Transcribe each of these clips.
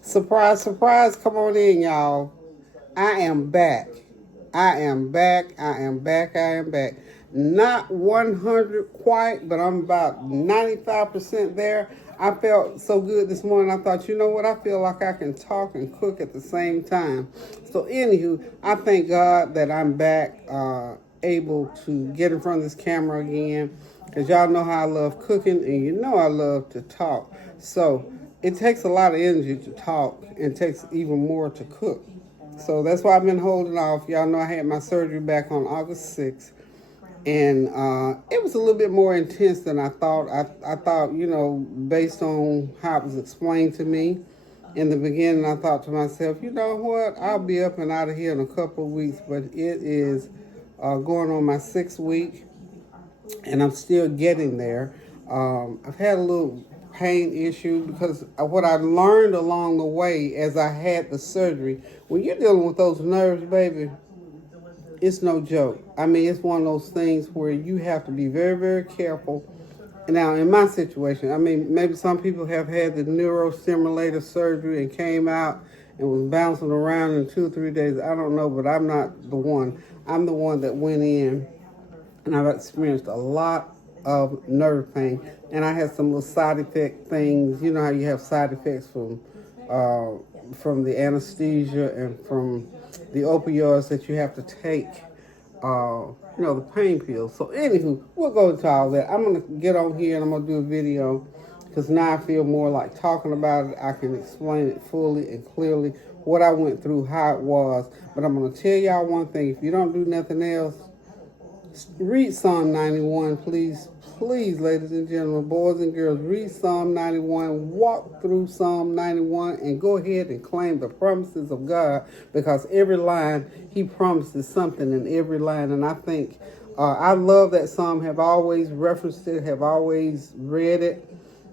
Surprise, surprise, come on in, y'all. I am back. I am back. I am back. I am back. Not 100 quite, but I'm about 95% there. I felt so good this morning. I thought, you know what? I feel like I can talk and cook at the same time. So, anywho, I thank God that I'm back, able to get in front of this camera again. Because y'all know how I love cooking, and you know I love to talk. So, it takes a lot of energy to talk, and it takes even more to cook. So that's why I've been holding off. Y'all know I had my surgery back on August 6th. And it was a little bit more intense than I thought. I thought, based on how it was explained to me in the beginning, I thought to myself, you know what, I'll be up and out of here in a couple of weeks. But it is going on my 6th week, and I'm still getting there. I've had a little pain issue because of what I learned along the way as I had the surgery. When you're dealing with those nerves, baby, it's no joke. I mean, it's one of those things where you have to be very, very careful. Now, in my situation, I mean, maybe some people have had the neurostimulator surgery and came out and was bouncing around in 2 or 3 days. I don't know, but I'm not the one. I'm the one that went in, and I've experienced a lot of nerve pain. And I had some little side effect things. You know how you have side effects from the anesthesia and from the opioids that you have to take, the pain pills. So anywho, we'll go into all that. I'm going to get on here and I'm going to do a video because now I feel more like talking about it. I can explain it fully and clearly, what I went through, how it was. But I'm going to tell y'all one thing. If you don't do nothing else, read Psalm 91, please. Please, ladies and gentlemen, boys and girls, read Psalm 91, walk through Psalm 91, and go ahead and claim the promises of God, because every line, he promises something in every line. And I think, I love that Psalm, have always referenced it, have always read it.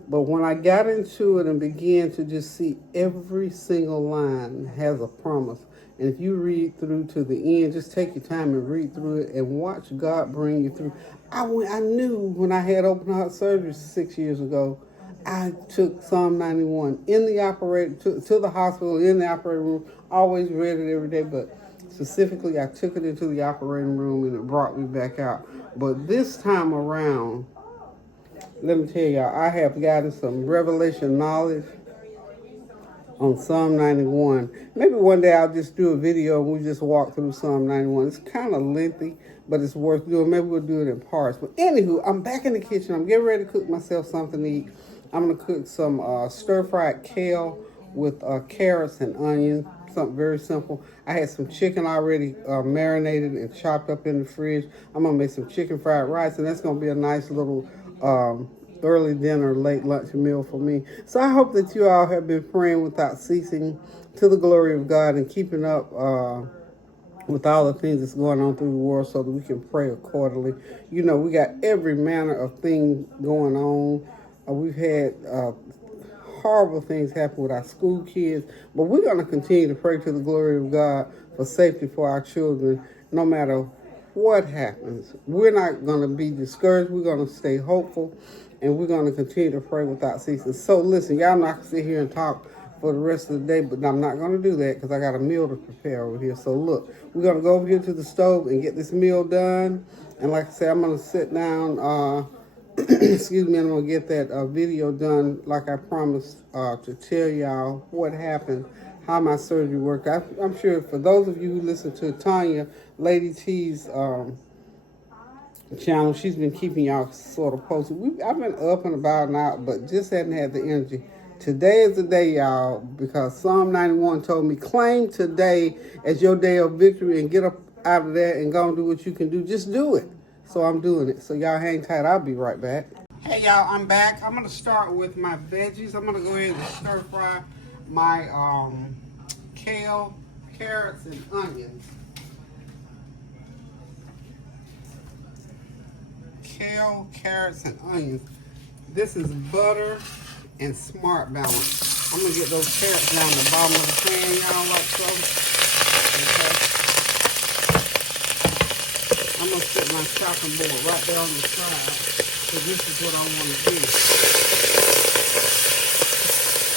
But when I got into it and began to just see every single line has a promise. And if you read through to the end, just take your time and read through it and watch God bring you through. I knew when I had open heart surgery 6 years ago, I took Psalm 91 in the to the hospital, in the operating room. Always read it every day, but specifically I took it into the operating room and it brought me back out. But this time around, let me tell y'all, I have gotten some revelation knowledge on Psalm 91. Maybe one day I'll just do a video and we just walk through Psalm 91. It's kind of lengthy, but it's worth doing. Maybe we'll do it in parts. But anywho, I'm back in the kitchen. I'm getting ready to cook myself something to eat. I'm going to cook some stir-fried kale with carrots and onions. Something very simple. I had some chicken already marinated and chopped up in the fridge. I'm going to make some chicken fried rice, and that's going to be a nice little early dinner, late lunch meal for me. So I hope that you all have been praying without ceasing to the glory of God and keeping up with all the things that's going on through the world so that we can pray accordingly. You know, we got every manner of thing going on. We've had horrible things happen with our school kids, but we're going to continue to pray to the glory of God for safety for our children, no matter what happens. We're not going to be discouraged. We're going to stay hopeful, and we're going to continue to pray without ceasing. So listen, y'all know I can sit here and talk for the rest of the day, but I'm not going to do that because I got a meal to prepare over here. So look, we're going to go over here to the stove and get this meal done. And like I said, I'm going to sit down, excuse me, and I'm going to get that video done like I promised to tell y'all what happened, how my surgery worked. I'm sure for those of you who listen to Tanya, Lady T's channel, she's been keeping y'all sort of posted. I've been up and about and out, but just hadn't had the energy. Today is the day, y'all, because Psalm 91 told me, claim today as your day of victory and get up out of there and go and do what you can do. Just do it. So I'm doing it. So y'all hang tight. I'll be right back. Hey, y'all, I'm back. I'm going to start with my veggies. I'm going to go ahead and stir fry my kale, carrots, and onions. Kale, carrots, and onions. This is butter and smart balance. I'm going to get those carrots down the bottom of the pan, y'all, like so. Okay. I'm going to set my chopping board right there on the side, so this is what I want to do.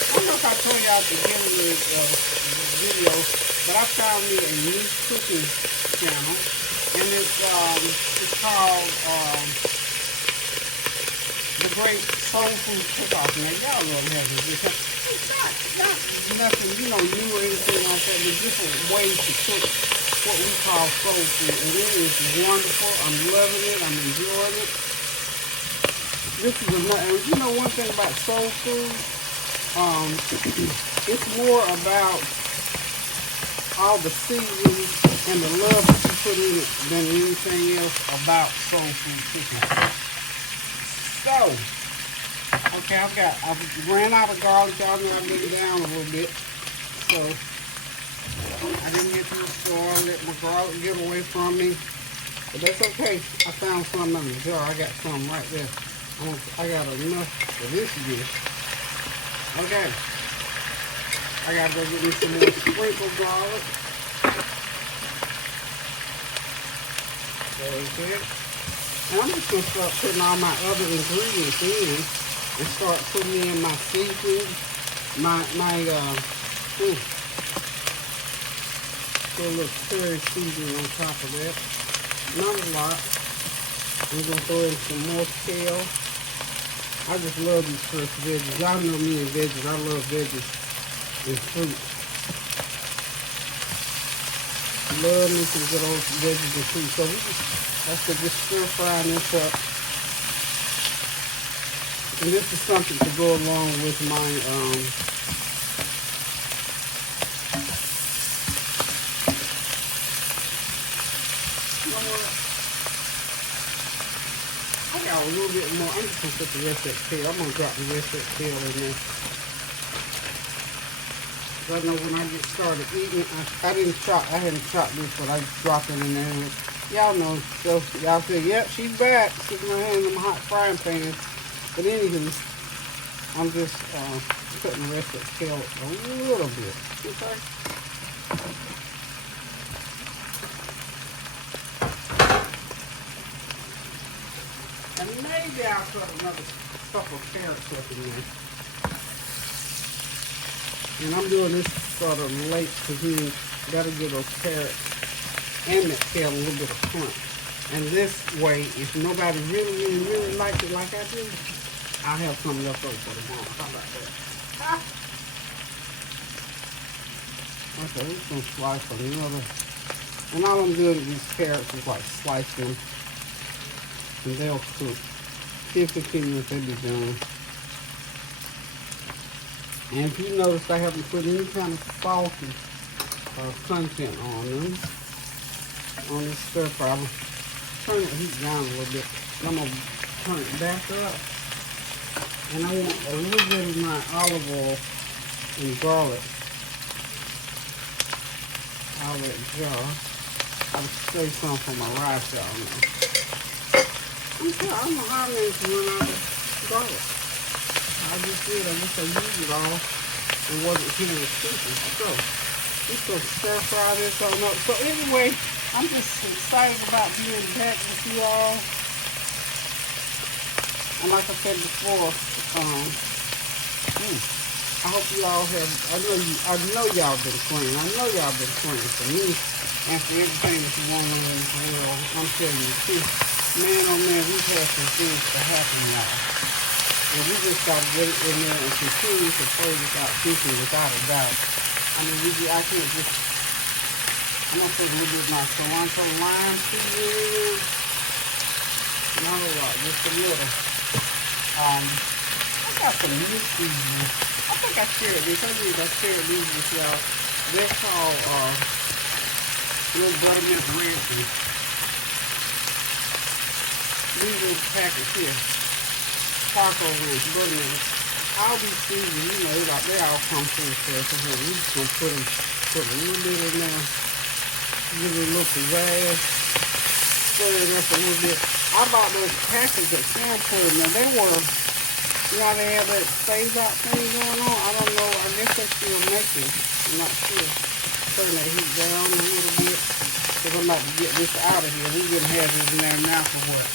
I don't know if I told out the beginning of the video, but I found me a new cooking channel, and it's called The Great Soul Food Cook-Off. Now, y'all know it has a good time. It's not nothing, new or anything like that, but different ways to cook what we call soul food, and it is wonderful. I'm loving it. I'm enjoying it. This is and one thing about soul food, it's more about all the seasons and the love that you put in it than anything else about soul food cooking. So, okay, I've ran out of garlic. Y'all know I laid it down a little bit. So, I didn't get to the store. I let my garlic get away from me. But that's okay. I found some in the jar. I got some right there. I got enough for this dish. Okay. I gotta go get me some more sprinkled garlic. There's it. And I'm just gonna start putting all my other ingredients in and start putting in my seasoning, put a little curry seasoning on top of that. Not a lot. I'm gonna throw in some more kale. I just love these fresh veggies. Y'all know me and veggies. I love veggies and fruit. Love me some good old veggies and fruit. So just stir frying this up. And this is something to go along with my I got a little bit more. I'm just going to put the rest of that kale. I'm going to drop the rest of that kale in there. I know when I get started eating, I hadn't chopped this, but I just dropped it in there. Y'all know, so y'all say, yep, she's back. Sticking my hand in my hot frying pan. But anywho, I'm just putting the rest of the kale a little bit. Okay? And maybe I'll put another couple of carrots up in there. And I'm doing this sort of late because you got to give those carrots and that kale a little bit of crunch. And this way, if nobody really likes it like I do, I'll have some left over for tomorrow. How about that? Okay, we're just going to slice another. And all I'm doing with these carrots is like slicing them. And they'll cook. 10-15 minutes, they'll be done. And if you notice, I haven't put any kind of salty content on them. On this stir fry, I'm turn the heat down a little bit. I'm gonna turn it back up. And I want a little bit of my olive oil and garlic out of that jar. I'll save some for my rice, y'all know. I'm sorry, I don't know how many to run out of garlic. I just did. I just used it all and wasn't feeling stupid. So, we're going to stir fry this on up. So anyway, I'm just excited about being back with you all. And like I said before, I hope you all have, I know y'all been praying. I know y'all been praying for me and for everything that's going on in this world. I'm telling you too. Man, oh man, we've had some things to happen, y'all. And we just got to get it in there and continue to pray without ceasing, without a doubt. I mean, I can't just, I'm going to take a little bit of my cilantro lime seasoning. Not a lot, just a little. I got some new seasoning. I think I shared this. I shared these with y'all. They're called little buttermilk ranches. These are the packets here. Taco ranch, buttermilk. All these seasonings, they all come from the store. So we're just going to put a little bit in there. Give it a little pizzazz. Stir it up a little bit. I bought those packets that Sam put in there. They were, they have that phase out thing going on. I don't know. I guess they're still making. I'm not sure. Turn that heat down a little bit. Because I'm about to get this out of here. We're going to have this in there now for what?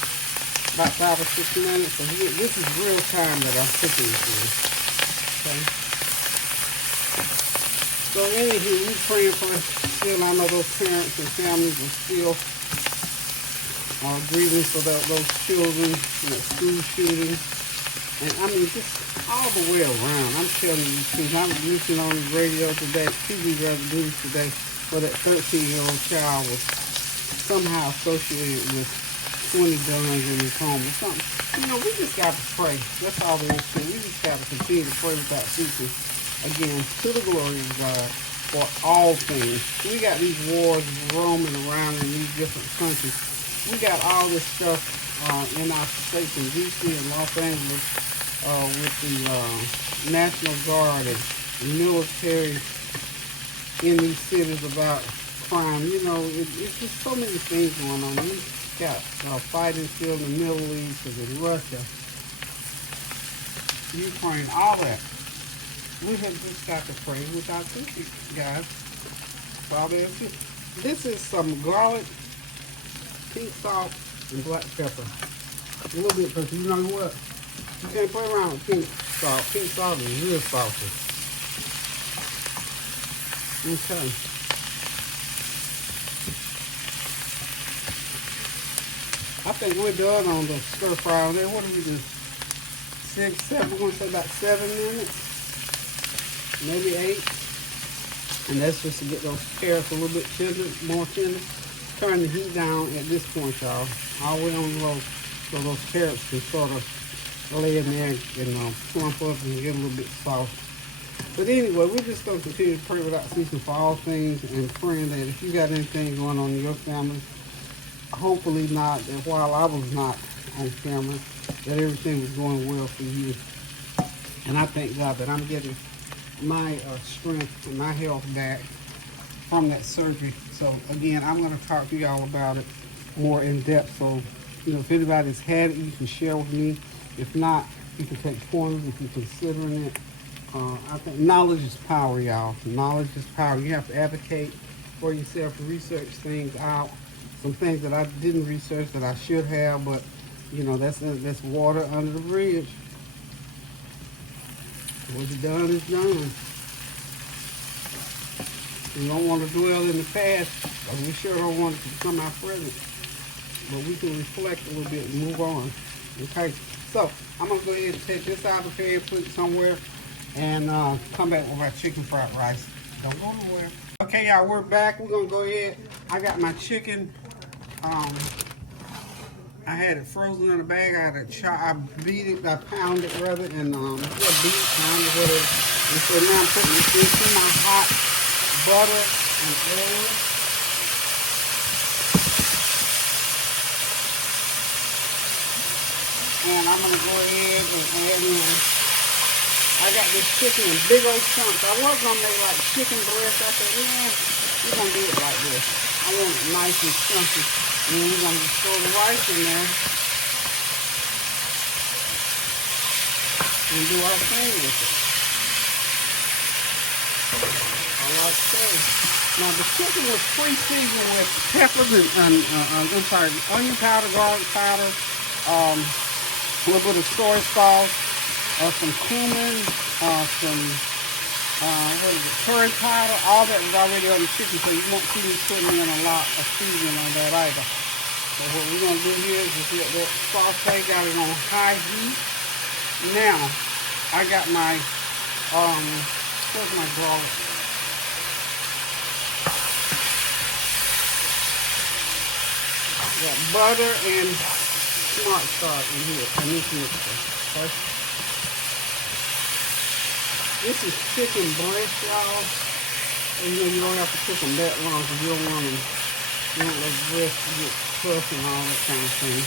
About 5 or 6 minutes. So this is real time that I'm cooking this in. Okay. So anywho, we praying for still. I know those parents and families are still grieving for those children in that school shooting. And I mean, just all the way around. I'm telling you, because I'm listening on the radio today, TV news today, where that 13-year-old child was somehow associated with 20 guns in his home or something. You know, we just got to pray. That's all there is to it. We just got to continue to pray without ceasing. Again, to the glory of God for all things. We got these wars roaming around in these different countries. We got all this stuff in our states in D.C. and Los Angeles with the National Guard and the military in these cities about crime. You know, it's just so many things going on. We got fighting still in the Middle East and in Russia, Ukraine, all that. We have just got to pray without ceasing, guys. All there is. This is some garlic, pink salt, and black pepper. A little bit, because you know what? You can't play around with pink salt. Pink salt is real salty. Okay. I think we're done on the stir fry on there. What do we do? 6, 7, we're going to say about 7 minutes. Maybe 8. And that's just to get those carrots a little bit tender, more tender. Turn the heat down at this point, y'all. All the way on low, so those carrots can sort of lay in there and plump up and get a little bit soft. But anyway, we're just going to continue to pray without ceasing for all things and praying that if you got anything going on in your family, hopefully not, that while I was not on camera, that everything was going well for you. And I thank God that I'm getting my strength and my health back from that surgery. So again, I'm going to talk to y'all about it more in depth. So, you know, if anybody's had it, you can share with me. If not, you can take pointers if you're considering it. I think knowledge is power, y'all. Knowledge is power. You have to advocate for yourself, research things out. Some things that I didn't research that I should have, but you know, that's water under the bridge. What's done is done. We don't want to dwell in the past, but we sure don't want it to become our present. But we can reflect a little bit and move on. Okay, so I'm going to go ahead and take this out of here, put it somewhere, and come back with our chicken fried rice. Don't go nowhere. Okay, y'all, we're back. We're going to go ahead. I got my chicken. I had it frozen in a bag. I beat it, I pounded it rather, and beat it, pounded it, whatever. And so now I'm putting this into my hot butter and oil. And I'm gonna go ahead and add in. I got this chicken in big old chunks. I was gonna make like chicken breast. I said, yeah, we're gonna do it like this. I want it nice and chunky. And we're going to just throw the rice in there and do our thing with it. All I say. Now the chicken was pre-seasoned with peppers and onion powder, garlic powder, a little bit of soy sauce, some cumin, some curry powder. All that was already on the chicken, so you won't see me putting in a lot of seasoning on that either. So what we're going to do here is just let that saute, got it on high heat. Now, I got my, where's my garlic? Got butter and smart start in here, in this mixture. Okay? This is chicken breast, y'all. And you don't have to cook them that long because you don't want them, you want those breasts to get tough and all that kind of thing.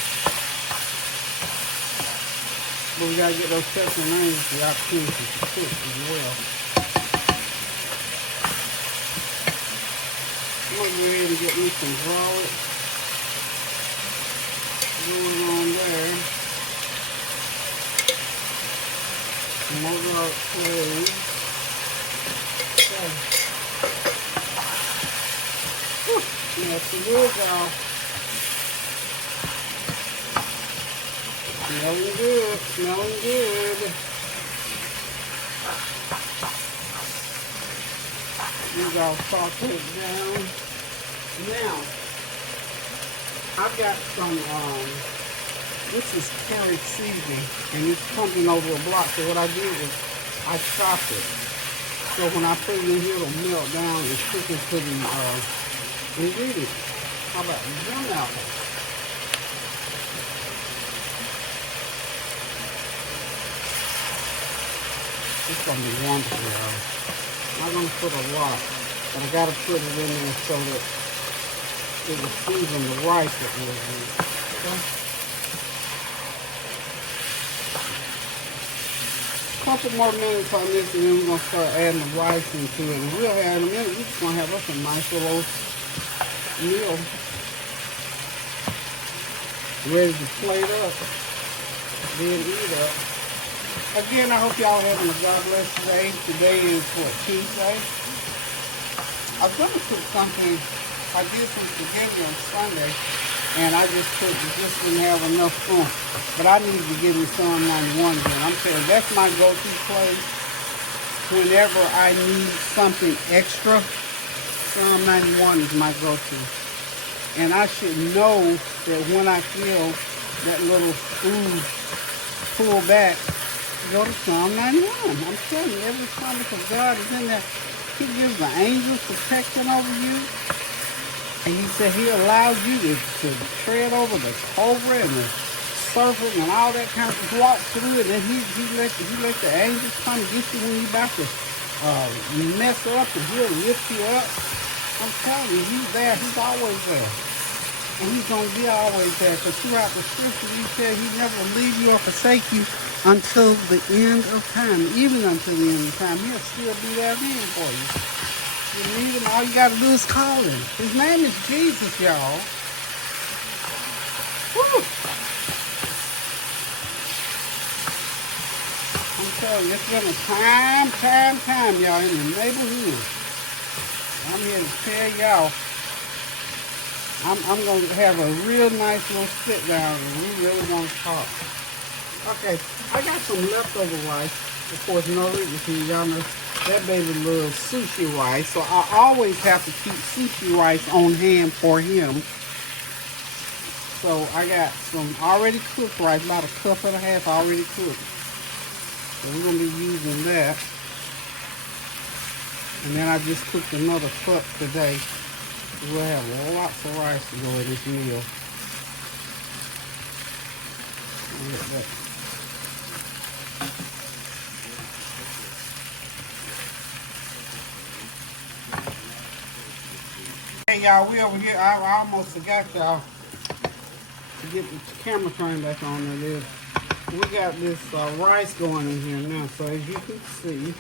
But we gotta get those peppers and onions for the opportunity to cook as well. I'm gonna go ahead and get me some garlic going on there. More garlic cloves. Okay. That's the wood, y'all. Smelling good, smelling good. These all sauteed down. Now, I've got some, this is carrot seasoning, and it's pumping over a block. So what I did was I chopped it. So when I put it in here, it'll melt down and cook into the ingredients. How about them apples? It's gonna be wonderful, y'all. I'm not gonna put a lot, but I gotta put it in there so that it will season the rice that we're using. Okay? A couple more minutes on this, and then we're gonna start adding the rice into it. And we'll add in a minute. We're just gonna have us a nice little meal ready to plate up, then eat up. Again, I hope y'all are having a God bless day. Today is what, Tuesday? I was gonna cook something. I did some spaghetti on Sunday, and I just didn't have enough fun. But I need to give me Psalm 91 again. I'm saying that's my go-to place whenever I need something extra. Psalm 91 is my go-to. And I should know that when I feel that little food pull back, go to Psalm 91. I'm telling you, every promise of God is in there. He gives the angels protection over you. And he said he allows you to tread over the cobra and the serpent and all that kind of walk through it. And he let the angels come and get you when you're about to mess up, and he'll lift you up. I'm telling you, he's there. He's always there. And he's going to be always there. Because throughout the scripture, he said he never will leave you or forsake you until the end of time. Even until the end of time, he'll still be there then for you. You need him, all you got to do is call him. His name is Jesus, y'all. Woo! I'm telling you, it's been a time, y'all, in the neighborhood. I'm here to tell y'all, I'm going to have a real nice little sit down, and we really going to talk. Okay, I got some leftover rice. Of course, no reason, y'all know. That baby loves sushi rice, so I always have to keep sushi rice on hand for him. So I got some already cooked rice, about a cup and a half already cooked. So we're going to be using that. And then I just cooked another cup today. We'll have lots of rice to go in this meal. Hey y'all, we over here. I almost forgot y'all to get the camera turned back on. There it is. We got this rice going in here now. So as you can see,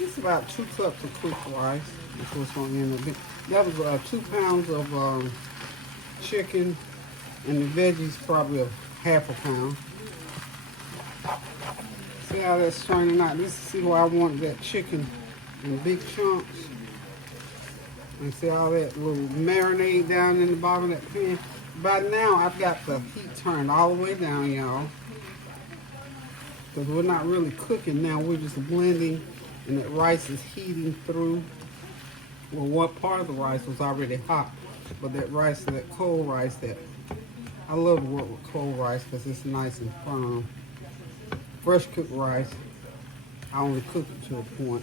it's about 2 cups of cooked rice. That's what's going to end up being. That was 2 pounds of chicken, and the veggies probably a half a pound. See how that's turning out. This is where I want that chicken in big chunks. And see all that little marinade down in the bottom of that pan. By now, I've got the heat turned all the way down, y'all. Because we're not really cooking now. We're just blending, and that rice is heating through. Well, what part of the rice was already hot. But that rice, that cold rice, that I love to work with cold rice because it's nice and firm. Fresh cooked rice, I only cook it to a point.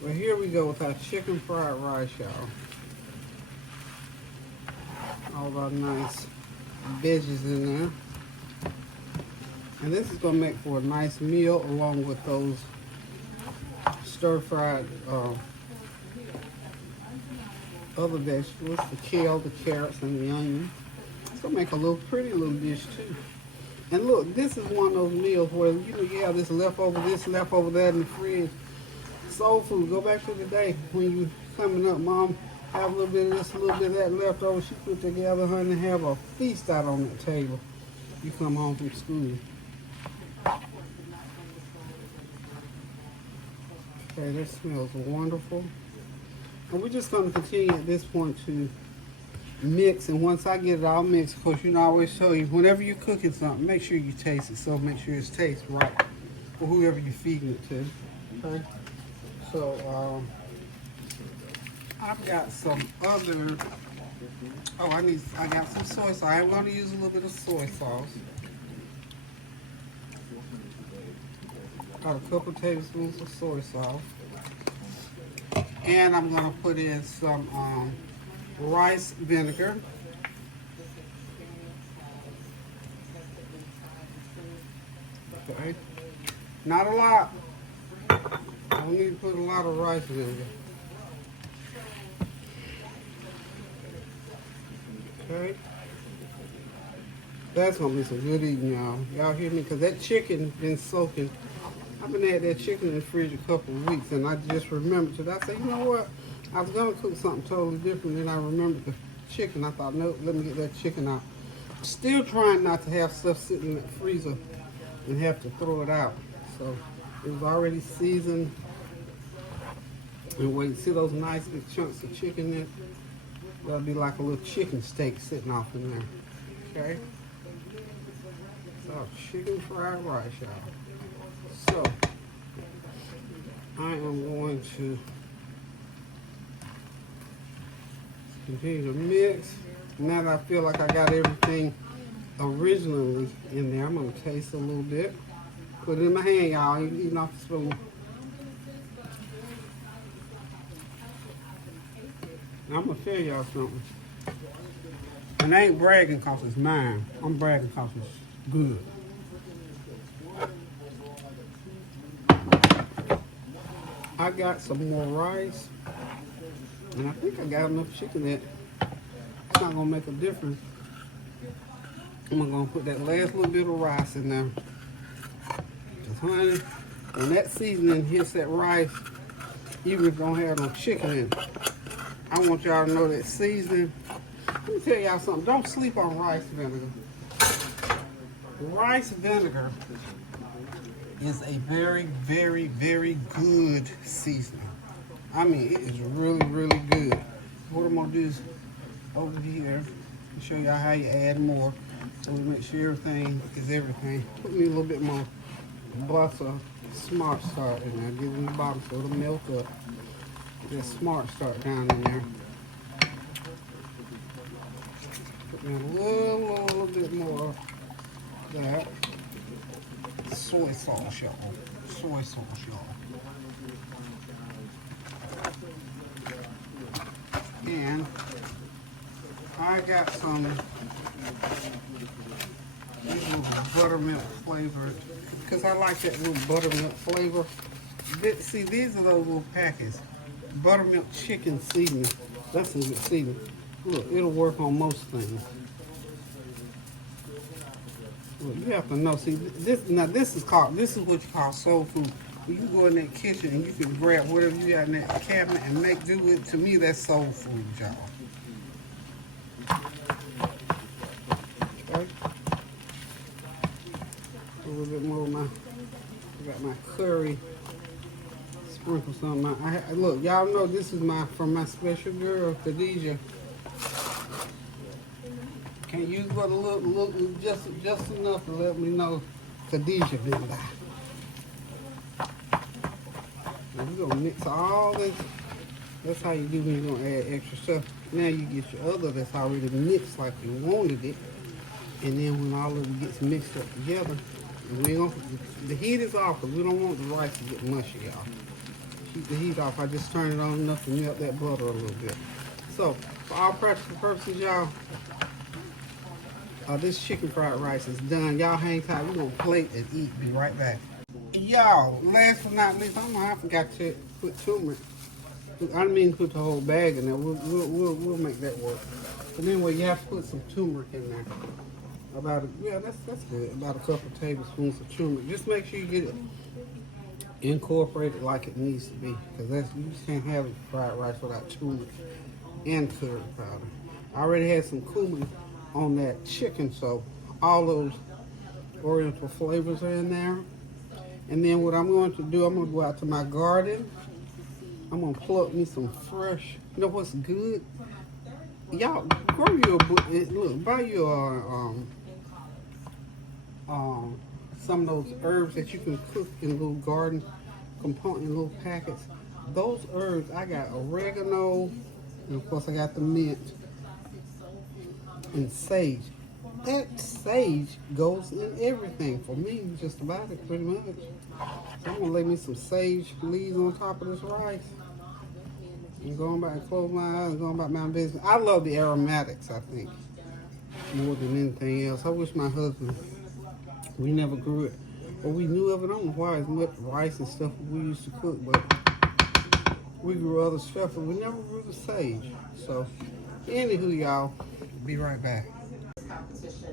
Well, here we go with our chicken fried rice, y'all. All our nice veggies in there. And this is going to make for a nice meal along with those stir-fried other vegetables, the kale, the carrots, and the onion. It's going to make a little pretty little dish, too. And look, this is one of those meals where, you know, you have this, leftover that in the fridge. Soul food, go back to the day when you coming up, Mom, have a little bit of this, a little bit of that left over. She put together, honey, and have a feast out on that table. You come home from school. Okay, that smells wonderful. And we're just going to continue at this point to mix. And once I get it all mixed, of course, you know, I always tell you, whenever you're cooking something, make sure you taste it. So make sure it tastes right for whoever you're feeding it to. Okay. So I've got some other. Oh, I got some soy sauce. I'm going to use a little bit of soy sauce. Got a couple tablespoons of soy sauce. And I'm going to put in some rice vinegar. Okay. Not a lot. Don't need to put a lot of rice vinegar. Okay. That's going to be some good eating, y'all. Y'all hear me? Because that chicken been soaking. I've been had that chicken in the fridge a couple of weeks, and I just remembered today. I said, you know what? I was going to cook something totally different, and I remembered the chicken. I thought, no, let me get that chicken out. Still trying not to have stuff sitting in the freezer and have to throw it out. So it was already seasoned. And when you see those nice big chunks of chicken in it, that'll be like a little chicken steak sitting off in there. Okay? So chicken fried rice, y'all. So I am going to continue to mix. Now that I feel like I got everything originally in there, I'm going to taste a little bit. Put it in my hand, y'all. Eating off the spoon. Now I'm going to tell y'all something. And I ain't bragging because it's mine. I'm bragging because it's good. I got some more rice, and I think I got enough chicken that it's not gonna make a difference. I'm gonna put that last little bit of rice in there. Cause honey, when that seasoning hits that rice, even if you don't have no chicken in it, I want y'all to know that seasoning. Let me tell y'all something. Don't sleep on rice vinegar. Rice vinegar is a very, very, very good seasoning. I mean, it is really, really good. What I'm gonna do is over here and show y'all how you add more, so we make sure everything is everything. Put me a little bit more butter, Smart Start in there. Get it in the bottom so it'll melt up. Get Smart Start down in there. Put in a little bit more of that. Soy sauce, y'all. Soy sauce, y'all. And I got some little buttermilk flavored, because I like that little buttermilk flavor. See, these are those little packets. Buttermilk chicken seasoning. That's a good seasoning. Look, it'll work on most things. Well, you have to know. See, this is what you call soul food. When you go in that kitchen and you can grab whatever you got in that cabinet and make do with. To me, that's soul food, y'all. Okay. A little bit more of I got my curry. Sprinkle some. Look, y'all know this is from my special girl, Khadijah. Can't use but a little, just enough to let me know Khadijah didn't die. And we're gonna mix all this. That's how you do when you're gonna add extra stuff. Now you get your other that's already mixed like you wanted it. And then when all of it gets mixed up together, the heat is off because we don't want the rice to get mushy, y'all. Keep the heat off. I just turn it on enough to melt that butter a little bit. So, for all practical purposes, y'all, this chicken fried rice is done. Y'all hang tight. We're going to plate and eat. Be right back. Y'all, last but not least, I forgot to put turmeric. I didn't mean to put the whole bag in there. We'll make that work. But anyway, you have to put some turmeric in there. That's good. About a couple tablespoons of turmeric. Just make sure you get it incorporated like it needs to be. Because you just can't have fried rice without turmeric and curry powder. I already had some cumin on that chicken, so all those oriental flavors are in there. And then what I'm going to do, I'm going to go out to my garden. I'm going to pluck me some fresh, you know what's good? Y'all, grow your, buy your, some of those herbs that you can cook in a little garden. component little packets. Those herbs, I got oregano, and of course I got the mint and sage. That sage goes in everything for me, just about it, pretty much. So I'm gonna lay me some sage leaves on top of this rice. I'm going back and close my eyes and going about my business. I love the aromatics, I think, more than anything else. I wish my husband, we never grew it, or we knew of it. I don't know why as much rice and stuff we used to cook, but we grew other stuff, but we never grew the sage. So, anywho, y'all, be right back.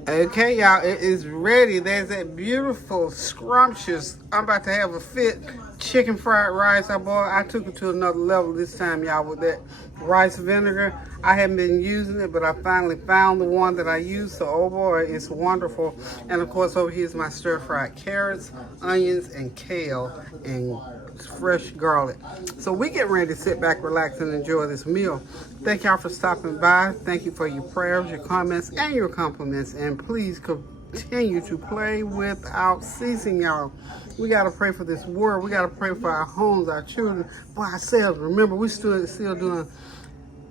Okay, y'all, it is ready. There's that beautiful, scrumptious, I'm about to have a fit chicken fried rice I bought. I took it to another level this time, y'all, with that rice vinegar. I haven't been using it, but I finally found the one that I use, so oh boy, it's wonderful. And of course, over here is my stir-fried carrots, onions, and kale, and fresh garlic. So we get ready to sit back, relax, and enjoy this meal. Thank y'all for stopping by. Thank you for your prayers, your comments, and your compliments. And please continue to pray without ceasing, y'all. We got to pray for this world. We got to pray for our homes, our children, for ourselves. Remember, we still doing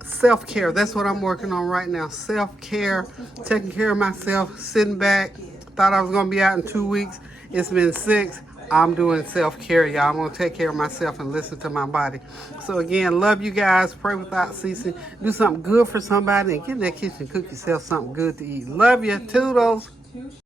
self-care. That's what I'm working on right now. Self-care, taking care of myself, sitting back. Thought I was going to be out in 2 weeks. It's been 6. I'm doing self-care, y'all. I'm going to take care of myself and listen to my body. So again, love you guys. Pray without ceasing. Do something good for somebody and get in that kitchen and cook yourself something good to eat. Love you. Toodles.